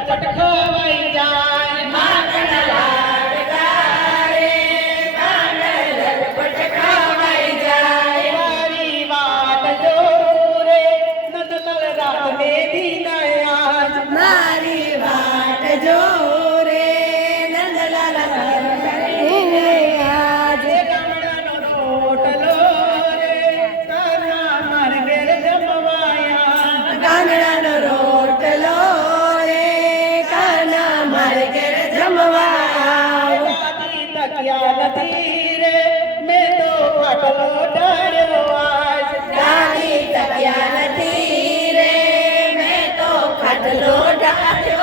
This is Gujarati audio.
पटखवाई जा નથી રે. મેં તો ડાળ્યો આજ. ડાળી ટક્યા નથી રે. મેં તો ખાટલો ડાળ્યો